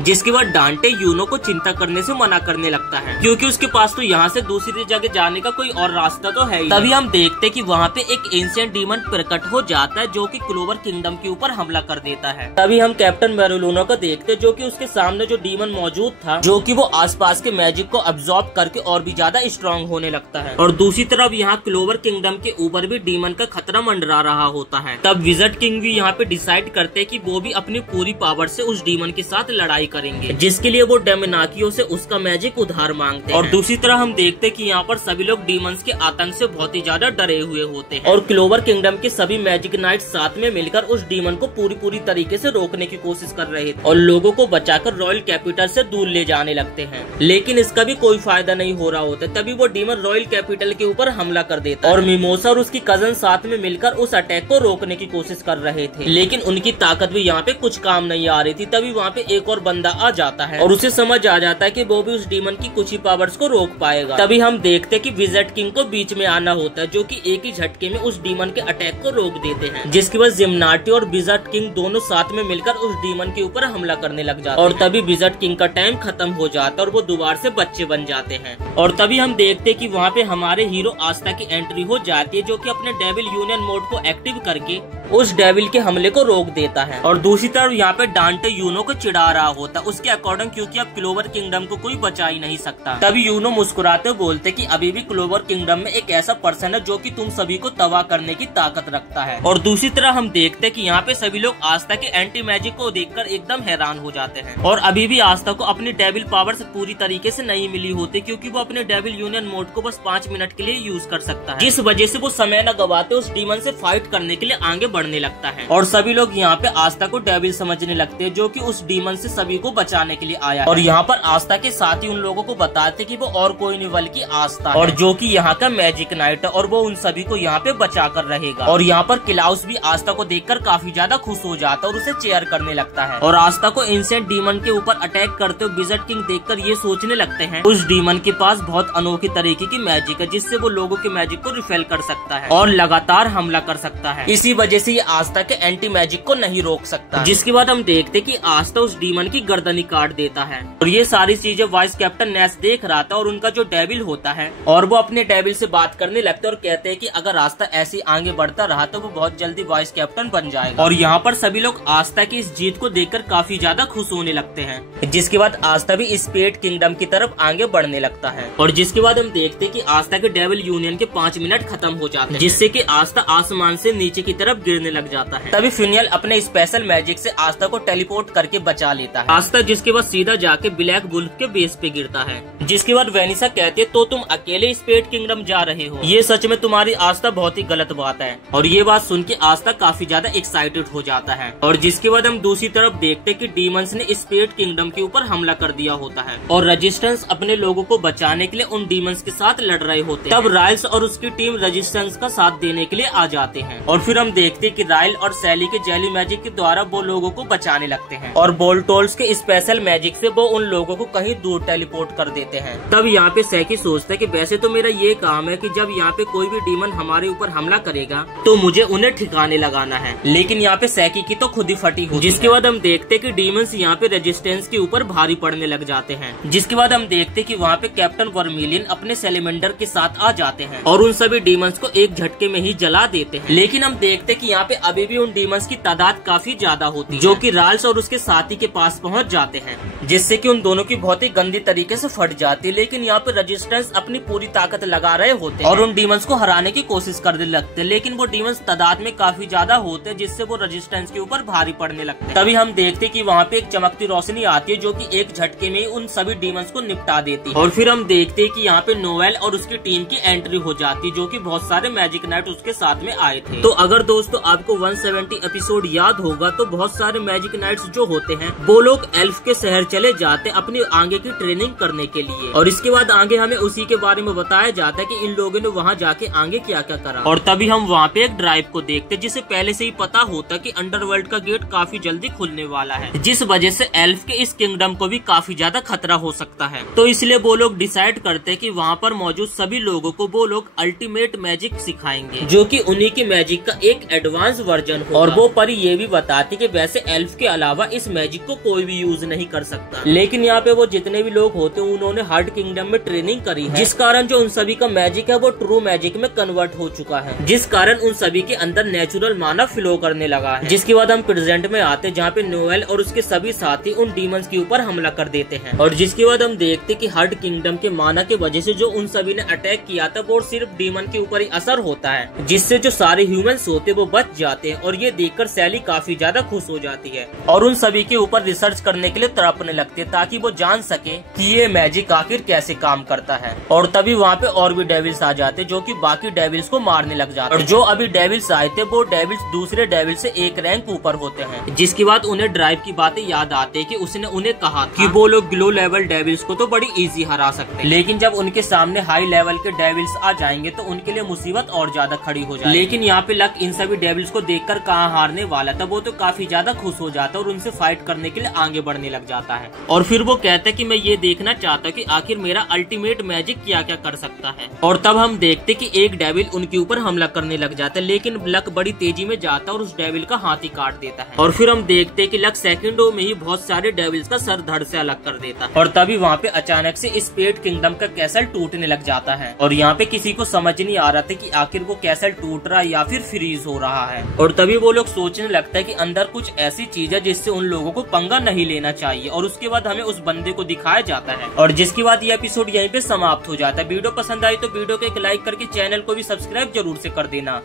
जिसके बाद डांटे यूनो को चिंता करने से मना करने लगता है, क्योंकि उसके पास तो यहाँ से दूसरी जगह जाने का कोई और रास्ता तो है ही। तभी हम देखते कि वहाँ पे एक एंशिएंट डीमन प्रकट हो जाता है, जो कि क्लोवर किंगडम के ऊपर हमला कर देता है। तभी हम कैप्टन मेरिलियोना को देखते, जो कि उसके सामने जो डीमन मौजूद था, जो कि वो आसपास के मैजिक को अब्सॉर्ब करके और भी ज्यादा स्ट्रॉन्ग होने लगता है। और दूसरी तरफ यहाँ क्लोवर किंगडम के ऊपर भी डीमन का खतरा मंडरा रहा होता है। तब विजर्ड किंग भी यहाँ पे डिसाइड करते कि वो भी अपनी पूरी पावर से उस डीमन के साथ लड़ाई करेंगे, जिसके लिए वो डेमनाकियों से उसका मैजिक उधार मांगते हैं। और दूसरी तरह हम देखते हैं कि यहाँ पर सभी लोग डीमंस के आतंक से बहुत ही ज्यादा डरे हुए होते हैं और क्लोवर किंगडम के सभी मैजिक नाइट्स साथ में मिलकर उस डीमन को पूरी तरीके से रोकने की कोशिश कर रहे थे और लोगों को बचाकर रॉयल कैपिटल से दूर ले जाने लगते हैं। लेकिन इसका भी कोई फायदा नहीं हो रहा होता। तभी वो डीमन रॉयल कैपिटल के ऊपर हमला कर देता है और मिमोसा और उसकी कजन साथ में मिलकर उस अटैक को रोकने की कोशिश कर रहे थे, लेकिन उनकी ताकत भी यहाँ पे कुछ काम नहीं आ रही थी। तभी वहाँ पे एक और बंदा आ जाता है और उसे समझ आ जाता है कि वो भी उस डीमन की कुछ ही पावर्स को रोक पाएगा। तभी हम देखते हैं कि विज़र्ड किंग को बीच में आना होता है, जो कि एक ही झटके में उस डीमन के अटैक को रोक देते हैं, जिसके बाद जिम्नाटी और विज़र्ड किंग दोनों साथ में मिलकर उस डीमन के ऊपर हमला करने लग जाते हैं और तभी विज़र्ड किंग का टाइम खत्म हो जाता है और वो दोबारा से बच्चे बन जाते हैं। और तभी हम देखते हैं कि वहाँ पे हमारे हीरो आस्था की एंट्री हो जाती है, जो कि अपने डेविल यूनियन मोड को एक्टिव करके उस डेविल के हमले को रोक देता है। और दूसरी तरफ यहाँ पे डांटे यूनो को चिढ़ा रहा होता है उसके अकॉर्डिंग, क्योंकि अब क्लोवर किंगडम को कोई बचा ही नहीं सकता। तभी यूनो मुस्कुराते बोलते कि अभी भी क्लोवर किंगडम में एक ऐसा पर्सन है जो कि तुम सभी को तबाह करने की ताकत रखता है। और दूसरी तरफ हम देखते हैं कि यहाँ पे सभी लोग आस्था के एंटी मैजिक को देखकर एकदम हैरान हो जाते हैं और अभी भी आस्था को अपनी डेविल पावर्स पूरी तरीके से नहीं मिली होती, क्योंकि वो अपने डेविल यूनियन मोड को बस 5 मिनट के लिए यूज कर सकता है, जिस वजह से वो समय न गवाते उस डीमन से फाइट करने के लिए आगे बढ़ने लगता है। और सभी लोग यहाँ पे आस्था को डेविल समझने लगते हैं, जो कि उस डीमन से सभी को बचाने के लिए आया है। और यहाँ पर आस्था के साथ ही उन लोगों को बताते कि वो और कोई नहीं बल्कि आस्था और जो कि यहाँ का मैजिक नाइट है और वो उन सभी को यहाँ पे बचा कर रहेगा। और यहाँ पर क्लाउस भी आस्था को देखकर काफी ज्यादा खुश हो जाता है और उसे चेयर करने लगता है। और आस्था को इंसेंट डीमन के ऊपर अटैक करते हुए विज़र्ड किंग देखकर ये सोचने लगते हैं उस डीमन के पास बहुत अनोखी तरीके की मैजिक है, जिससे वो लोगों के मैजिक को रिफेल कर सकता है और लगातार हमला कर सकता है। इसी वजह से ये आस्था के एंटी मैजिक को नहीं रोक सकता। जिसके बाद हम देखते कि आस्था उस डीमन की गर्दनी काट देता है और ये सारी चीजें वाइस कैप्टन नेस देख रहा था और उनका जो डेविल होता है और वो अपने डेविल से बात करने लगते और कहते हैं कि अगर आस्था ऐसे आगे बढ़ता रहा तो वो बहुत जल्दी वाइस कैप्टन बन जाएगा। और यहाँ पर सभी लोग आस्था की इस जीत को देखकर काफी ज्यादा खुश होने लगते हैं। जिसके बाद आस्था भी स्पिरिट किंगडम की तरफ आगे बढ़ने लगता है और जिसके बाद हम देखते हैं कि आस्था के डेविल यूनियन के 5 मिनट खत्म हो जाते हैं, जिससे कि आस्था आसमान से नीचे की तरफ गिरने लग जाता है। तभी फिनियल अपने स्पेशल मैजिक से आस्था को टेलीपोर्ट करके बचा लेता है आस्था, जिसके बाद सीधा जाके ब्लैक वुल्फ के बेस पे गिरता है। जिसके बाद वेनिसा कहती है तो तुम अकेले स्पिरिट किंगडम जा रहे हो, ये सच में तुम्हारी आस्था बहुत ही गलत बात है। और ये बात सुन के आस्था काफी ज्यादा एक्साइटेड हो जाता है। और जिसके बाद हम दूसरी तरफ देखते कि डीमंस ने स्पिरिट किंगडम के ऊपर हमला कर दिया होता है और रेजिस्टेंस अपने लोगों को बचाने के लिए उन डीमंस के साथ लड़ रहे होते हैं। तब राइल्स और उसकी टीम रेजिस्टेंस का साथ देने के लिए आ जाते हैं और फिर हम देखते कि राइल और सैली के जेली मैजिक के द्वारा वो लोगों को बचाने लगते हैं और बोल्टोल्स के स्पेशल मैजिक से वो उन लोगों को कहीं दूर टेलीपोर्ट कर देते हैं। तब यहाँ पे सैकी सोचता है कि वैसे तो मेरा ये काम है कि जब यहाँ पे कोई भी डीमन हमारे ऊपर हमला करेगा तो मुझे उन्हें ठिकाने लगाना है, लेकिन यहाँ पे सैकी की तो खुद ही फटी हुई। जिसके बाद हम देखते कि डीमंस यहाँ पे रेजिस्टेंस के ऊपर भारी पड़ने लग जाते हैं। जिसके बाद हम देखते कि वहाँ पे कैप्टन वर्मिलियन अपने सेलेमेंडर के साथ आ जाते हैं और उन सभी डीमंस को एक झटके में ही जला देते हैं। लेकिन हम देखते कि यहाँ पे अभी भी उन डीमंस की तादाद काफी ज्यादा होती है, जो कि राल्स और उसके साथी के पास पहुँच जाते हैं, जिससे कि उन दोनों की बहुत ही गंदी तरीके से फट जाती है। लेकिन यहाँ पे रेजिस्टेंस अपनी पूरी ताकत लगा रहे होते हैं और उन डीमंस को हराने की कोशिश करने लगते हैं, लेकिन वो डीमंस तादाद में काफी ज्यादा होते हैं, जिससे वो रेजिस्टेंस के ऊपर भारी पड़ने लगते हैं। तभी हम देखते कि वहाँ पे एक चमकती रोशनी आती है, जो कि एक झटके में उन सभी डीमंस को निपटा देती है। और फिर हम देखते कि यहाँ पे नोवेल और उसकी टीम की एंट्री हो जाती है, जो कि बहुत सारे मैजिक नाइट उसके साथ में आए थे। तो अगर दोस्तों आपको 170 एपिसोड याद होगा तो बहुत सारे मैजिक नाइट्स जो होते हैं वो लोग एल्फ के शहर चले जाते अपनी आगे की ट्रेनिंग करने के लिए, और इसके बाद आगे हमें उसी के बारे में बताया जाता है कि इन लोगों ने वहाँ जाके आगे क्या क्या करा। और तभी हम वहाँ पे एक ड्राइव को देखते जिसे पहले से ही पता होता कि अंडरवर्ल्ड का गेट काफी जल्दी खुलने वाला है, जिस वजह से एल्फ के इस किंगडम को भी काफी ज्यादा खतरा हो सकता है। तो इसलिए वो लोग डिसाइड करते कि वहाँ पर मौजूद सभी लोगों को वो लोग अल्टीमेट मैजिक सिखाएंगे, जो कि उन्हीं की मैजिक का एक एडवांस वर्जन हो। और वो परी ये भी बताती कि वैसे एल्फ के अलावा इस मैजिक को कोई भी यूज नहीं कर सकता, लेकिन यहाँ पे वो जितने भी लोग होते हैं उन्होंने हार्ड किंगडम में ट्रेनिंग करी है, जिस कारण जो उन सभी का मैजिक है वो ट्रू मैजिक में कन्वर्ट हो चुका है, जिस कारण उन सभी के अंदर नेचुरल माना फ्लो करने लगा है। जिसके बाद हम प्रेजेंट में आते जहाँ पे नोएल और उसके सभी साथी उन डीमंस के ऊपर हमला कर देते हैं। और जिसके बाद हम देखते कि हार्ड किंगडम के माना के वजह से जो उन सभी ने अटैक किया था वो सिर्फ डीमन के ऊपर ही असर होता है, जिससे जो सारे ह्यूमंस होते वो बच जाते हैं। और ये देखकर सैली काफी ज्यादा खुश हो जाती है और उन सभी के ऊपर रिसर्च सर्च करने के लिए तड़पने लगते हैं ताकि वो जान सके कि ये मैजिक आखिर कैसे काम करता है। और तभी वहाँ पे और भी डेविल्स आ जाते जो कि बाकी डेविल्स को मारने लग जाते। और जो अभी डेविल्स आए थे वो डेविल्स दूसरे डेविल से एक रैंक ऊपर होते हैं, जिसके बाद उन्हें ड्राइव की बातें याद आती है कि उसने उन्हें कहा था कि वो लोग ग्लो लेवल डेविल्स को तो बड़ी इजी हरा सकते हैं, लेकिन जब उनके सामने हाई लेवल के डेविल्स आ जाएंगे तो उनके लिए मुसीबत और ज्यादा खड़ी हो जाएगी। लेकिन यहाँ पे लक इन सभी डेविल्स को देखकर कहाँ हारने वाला था, वो तो काफी ज्यादा खुश हो जाता है और उनसे फाइट करने के लिए आगे बढ़ने लग जाता है। और फिर वो कहता है कि मैं ये देखना चाहता हूँ कि आखिर मेरा अल्टीमेट मैजिक क्या क्या कर सकता है। और तब हम देखते कि एक डेविल उनके ऊपर हमला करने लग जाता है, लेकिन लक बड़ी तेजी में जाता है और उस डेविल का हाथ ही काट देता है। और फिर हम देखते कि लक सेकंडों में ही बहुत सारे डेविल्स का सर धड़ से अलग कर देता है। और तभी वहाँ पे अचानक से स्पेड किंगडम का कैसल टूटने लग जाता है और यहाँ पे किसी को समझ नहीं आ रहा था कि आखिर वो कैसल टूट रहा है या फिर फ्रीज हो रहा है। और तभी वो लोग सोचने लगता है कि अंदर कुछ ऐसी चीज है जिससे उन लोगों को पंगा नहीं लेना चाहिए। और उसके बाद हमें उस बंदे को दिखाया जाता है और जिसके बाद ये एपिसोड यहीं पे समाप्त हो जाता है। वीडियो पसंद आई तो वीडियो को एक लाइक करके चैनल को भी सब्सक्राइब जरूर से कर देना।